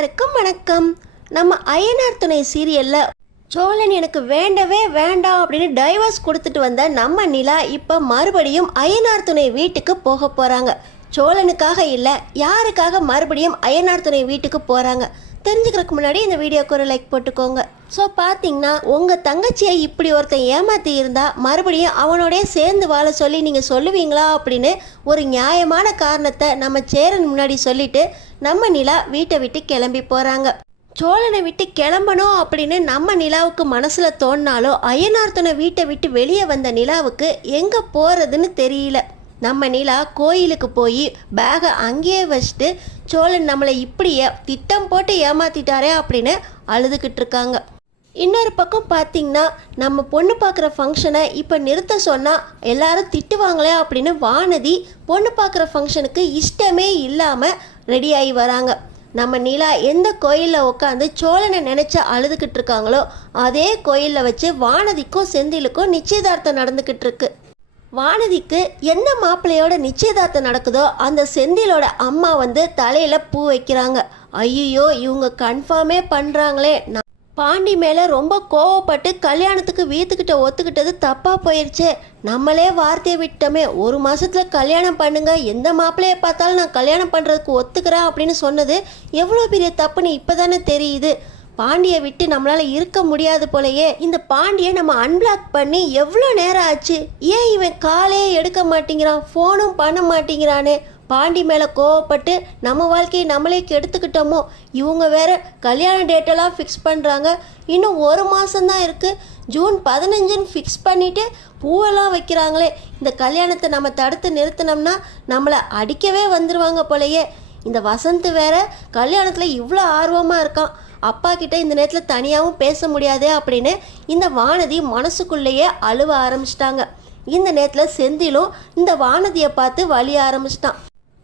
எல்லாருக்கும் வணக்கம். நம்ம அய்யனார் துணை சீரியலில் சோழன் எனக்கு வேண்டவே வேண்டாம் அப்படின்னு டைவர்ஸ் கொடுத்துட்டு வந்த நம்ம நிலா இப்போ மறுபடியும் அய்யனார் துணை வீட்டுக்கு போக போகிறாங்க. சோழனுக்காக இல்லை, யாருக்காக மறுபடியும் அய்யனார் துணை வீட்டுக்கு போகிறாங்க தெரிஞ்சுக்கிறதுக்கு முன்னாடி இந்த வீடியோக்கு ஒரு லைக் போட்டுக்கோங்க. ஸோ பார்த்தீங்கன்னா உங்கள் தங்கச்சியை இப்படி ஒருத்தன் ஏமாற்றி இருந்தால் மறுபடியும் அவனோடய சேர்ந்து வாழ சொல்லி நீங்கள் சொல்லுவீங்களா அப்படின்னு ஒரு நியாயமான காரணத்தை நம்ம சேரன் முன்னாடி சொல்லிட்டு நம்ம நிலா வீட்டை விட்டு கிளம்பி போகிறாங்க. சோழனை விட்டு கிளம்பணும் அப்படின்னு நம்ம நிலாவுக்கு மனசில் தோணினாலும் அய்யனார் துணை வீட்டை விட்டு வெளியே வந்த நிலாவுக்கு எங்கே போகிறதுன்னு தெரியல. நம்ம நிலா கோயிலுக்கு போய் பேகை அங்கேயே வச்சுட்டு சோழன் நம்மளை இப்படியே திட்டம் போட்டு ஏமாத்திட்டாரே அப்படின்னு அழுதுகிட்டு இருக்காங்க. இன்னொரு பக்கம் பார்த்திங்கன்னா நம்ம பொண்ணு பார்க்குற ஃபங்க்ஷனை இப்போ நிறுத்த சொன்னால் எல்லாரும் திட்டுவாங்களே அப்படின்னு வானதி பொண்ணு பார்க்குற ஃபங்க்ஷனுக்கு இஷ்டமே இல்லாமல் ரெடி ஆகி வராங்க. நம்ம நிலா எந்த கோயிலில் உட்காந்து சோழனை நினச்சி அழுதுகிட்டு இருக்காங்களோ அதே கோயிலில் வச்சு வானதிக்கும் செந்திலுக்கும் நிச்சயதார்த்தம் நடந்துக்கிட்டு இருக்கு. வானதிக்கு எந்த மாப்பிள்ளையோட நிச்சயதார்த்தம் நடக்குதோ அந்த செந்திலோட அம்மா வந்து தலையில் பூ வைக்கிறாங்க. ஐயோ இவங்க கன்ஃபார்மே பண்ணுறாங்களே, பாண்டி மேலே ரொம்ப கோவப்பட்டு கல்யாணத்துக்கு வீட்டுக்கிட்ட ஒத்துக்கிட்டது தப்பாக போயிடுச்சே, நம்மளே வார்த்தையை விட்டோமே, ஒரு மாதத்தில் கல்யாணம் பண்ணுங்க, எந்த மாப்பிள்ளையை பார்த்தாலும் நான் கல்யாணம் பண்ணுறதுக்கு ஒத்துக்கிறேன் அப்படின்னு சொன்னது எவ்வளோ பெரிய தப்புன்னு இப்போ தானே தெரியுது. பாண்டியை விட்டு நம்மளால் இருக்க முடியாது போலயே. இந்த பாண்டியை நம்ம அன்பிளாக் பண்ணி எவ்வளோ நேரம் ஆச்சு, ஏன் இவன் காலே எடுக்க மாட்டேங்கிறான், ஃபோனும் பண்ண மாட்டேங்கிறானே. பாண்டி மேலே கோவப்பட்டு நம்ம வாழ்க்கையை நம்மளே கெடுத்துக்கிட்டோமோ. இவங்க வேற கல்யாண டேட்டெல்லாம் ஃபிக்ஸ் பண்ணுறாங்க, இன்னும் ஒரு மாதம்தான் இருக்குது, ஜூன் 15ன்னு ஃபிக்ஸ் பண்ணிவிட்டு பூவெல்லாம் வைக்கிறாங்களே. இந்த கல்யாணத்தை நம்ம தடுத்து நிறுத்தினோம்னா நம்மளை அடிக்கவே வந்துடுவாங்க போலயே. இந்த வசந்த் வேற கல்யாணத்தில் இவ்வளோ ஆர்வமாக இருக்கான், அப்பா கிட்ட இந்த நேரத்தில் தனியாகவும் பேச முடியாது அப்படின்னு இந்த வானதி மனசுக்குள்ளேயே அழுவ ஆரம்பிச்சிட்டாங்க. இந்த நேரத்தில் செந்திலும் இந்த வானதியை பார்த்து வலிய ஆரம்பிச்சிட்டான்.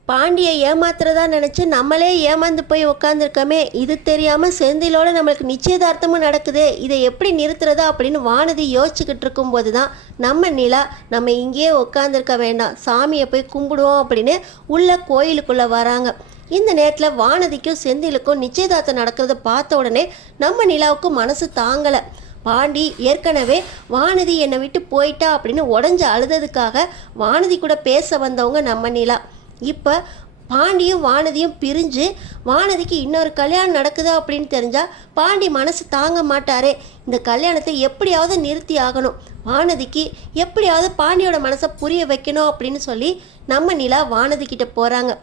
பாண்டியை ஏமாத்துறதா நினச்சி நம்மளே ஏமாந்து போய் உக்காந்துருக்கோமே, இது தெரியாமல் செந்திலோட நம்மளுக்கு நிச்சயதார்த்தமும் நடக்குது, இதை எப்படி நிறுத்துறதா அப்படின்னு வானதி யோசிச்சுக்கிட்டு இருக்கும்போது தான் நம்ம நிலா நம்ம இங்கேயே உட்காந்துருக்க வேண்டாம், சாமியை போய் கும்பிடுவோம் அப்படின்னு உள்ள கோயிலுக்குள்ளே வராங்க. இந்த நேரத்தில் வானதிக்கும் செந்திலுக்கும் நிச்சயதார்த்தம் நடக்கிறத பார்த்த உடனே நம்ம நிலாவுக்கு மனசு தாங்கலை. பாண்டி ஏற்கனவே வானதி என்னை விட்டு போயிட்டா அப்படின்னு உடஞ்சி அழுததுக்காக வானதி கூட பேச வந்தவங்க நம்ம நிலா. இப்போ பாண்டியும் வானதியும் பிரிஞ்சு வானதிக்கு இன்னொரு கல்யாணம் நடக்குதா அப்படின்னு தெரிஞ்சால் பாண்டி மனசு தாங்க மாட்டாரே. இந்த கல்யாணத்தை எப்படியாவது நிறுத்தி ஆகணும், வானதிக்கு எப்படியாவது பாண்டியோட மனசை புரிய வைக்கணும் அப்படின்னு சொல்லி நம்ம நிலா வானதி கிட்ட போகிறாங்க.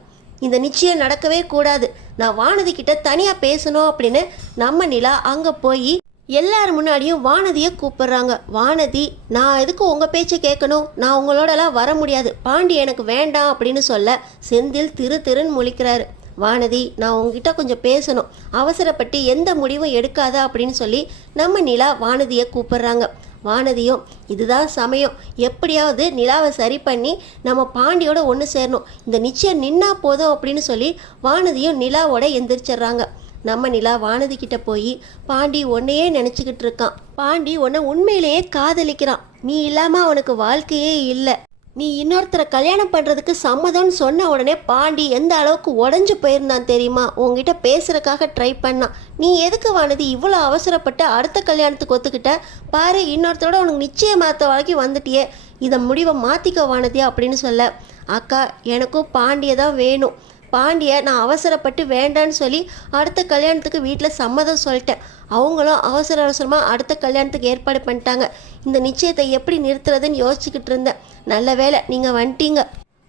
இந்த நிச்சயம் நடக்கவே கூடாது, நான் வானதி கிட்ட தனியாக பேசணும் அப்படின்னு நம்ம நிலா அங்கே போய் எல்லாரும் முன்னாடியும் வானதியை கூப்பிடுறாங்க. வானதி, நான் எதுக்கு உங்கள் பேச்சை கேட்கணும், நான் உங்களோடலாம் வர முடியாது, பாண்டி எனக்கு வேண்டாம் அப்படின்னு சொல்ல செந்தில் திருன்னு முழிக்கிறாரு. வானதி, நான் உங்ககிட்ட கொஞ்சம் பேசணும், அவசரப்பட்டு எந்த முடிவும் எடுக்காத அப்படின்னு சொல்லி நம்ம நிலா வானதியை கூப்பிடுறாங்க. வானதியும் இதுதான் சமயம், எப்படியாவது நிலாவை சரி பண்ணி நம்ம பாண்டியோட ஒன்று சேரணும், இந்த நிச்சயம் நின்னா போதும் அப்படின்னு சொல்லி வானதியும் நிலாவோட எந்திரிச்சிட்றாங்க. நம்ம நிலா வானதி கிட்ட போய் பாண்டி உன்னையே நினச்சிக்கிட்டு இருக்கான், பாண்டி உன்னை உண்மையிலேயே காதலிக்கிறான், நீ இல்லாமல் அவனுக்கு வாழ்க்கையே இல்லை, நீ இன்னொருத்தரை கல்யாணம் பண்ணுறதுக்கு சம்மதம்னு சொன்ன உடனே பாண்டி எந்த அளவுக்கு உடஞ்சி போயிருந்தான் தெரியுமா, உங்ககிட்ட பேசுகிறதுக்காக ட்ரை பண்ணான், நீ எதுக்கு வானதி இவ்வளோ அவசரப்பட்டு அடுத்த கல்யாணத்துக்கு ஒத்துக்கிட்ட, பாரு இன்னொருத்தரோட உனக்கு நிச்சயமாத்த வாழ்க்கை வந்துட்டியே, இதை முடிவை மாற்றிக்க வானதி அப்படின்னு சொல்ல, அக்கா எனக்கும் பாண்டியை தான் வேணும், பாண்டியை நான் அவசரப்பட்டு வேண்டான்னு சொல்லி அடுத்த கல்யாணத்துக்கு வீட்டில் சம்மதம் சொல்லிட்டேன், அவங்களும் அவசரமாக அடுத்த கல்யாணத்துக்கு ஏற்பாடு பண்ணிட்டாங்க, இந்த நிச்சயத்தை எப்படி நிறுத்துறதுன்னு யோசிச்சுக்கிட்டு இருந்தேன், நல்ல வேளை நீங்கள் வந்துட்டீங்க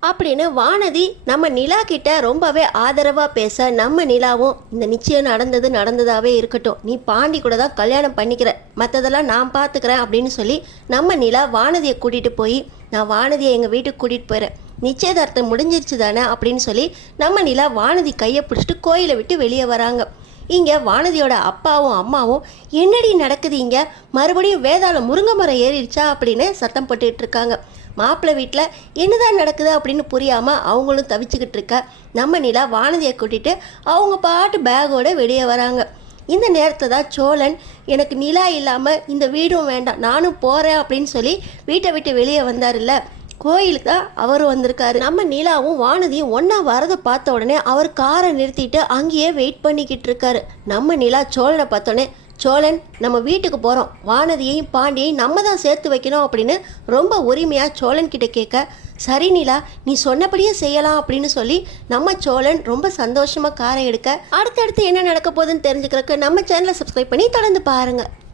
அப்படின்னு வானதி நம்ம நிலா கிட்ட ரொம்பவே ஆதரவாக பேச நம்ம நிலாவும் இந்த நிச்சயம் நடந்ததாகவே இருக்கட்டும், நீ பாண்டி கூட தான் கல்யாணம் பண்ணிக்கிற, மற்றதெல்லாம் நான் பார்த்துக்கிறேன் அப்படின்னு சொல்லி நம்ம நிலா வானதியை கூட்டிகிட்டு போய் நான் வானதியை எங்கள் வீட்டுக்கு கூட்டிகிட்டு போயிடுறேன், நிச்சயதார்த்தம் முடிஞ்சிருச்சு தானே அப்படின்னு சொல்லி நம்ம நிலா வானதி கையை பிடிச்சிட்டு கோயிலை விட்டு வெளியே வராங்க. இங்கே வானதியோட அப்பாவும் அம்மாவும் என்னடி நடக்குது இங்கே, மறுபடியும் வேதாளம் முருங்கை மரம் ஏறிடுச்சா அப்படின்னு சத்தம் போட்டுட்டு இருக்காங்க. மாப்பிள்ளை வீட்டில் என்னதான் நடக்குது அப்படின்னு புரியாமல் அவங்களும் தவிச்சுக்கிட்டு இருக்க நம்ம நிலா வானதியை கூட்டிகிட்டு அவங்க பாட்டு பேகோட வெளியே வராங்க. இந்த நேரத்தில் தான் சோழன் எனக்கு நிலா இல்லாமல் இந்த வீடும் வேண்டாம் நானும் போகிறேன் அப்படின்னு சொல்லி வீட்டை விட்டு வெளியே வந்தார்ல, கோயிலுக்கு தான் அவர் வந்திருக்காரு. நம்ம நிலாவும் வானதியும் ஒன்றா வரதை பார்த்த உடனே அவர் காரை நிறுத்திட்டு அங்கேயே வெயிட் பண்ணிக்கிட்டு இருக்காரு. நம்ம நிலா சோழனை பார்த்தோன்னே, சோழன் நம்ம வீட்டுக்கு போகிறோம், வானதியையும் பாண்டியையும் நம்ம தான் சேர்த்து வைக்கணும் அப்படின்னு ரொம்ப உரிமையாக சோழன் கிட்ட கேட்க, சரி நிலா நீ சொன்னபடியே செய்யலாம் அப்படின்னு சொல்லி நம்ம சோழன் ரொம்ப சந்தோஷமாக காரை எடுக்க, அடுத்தடுத்து என்ன நடக்க போகுதுன்னு தெரிஞ்சுக்கிறதுக்கு நம்ம சேனலை சப்ஸ்கிரைப் பண்ணி தொடர்ந்து பாருங்கள்.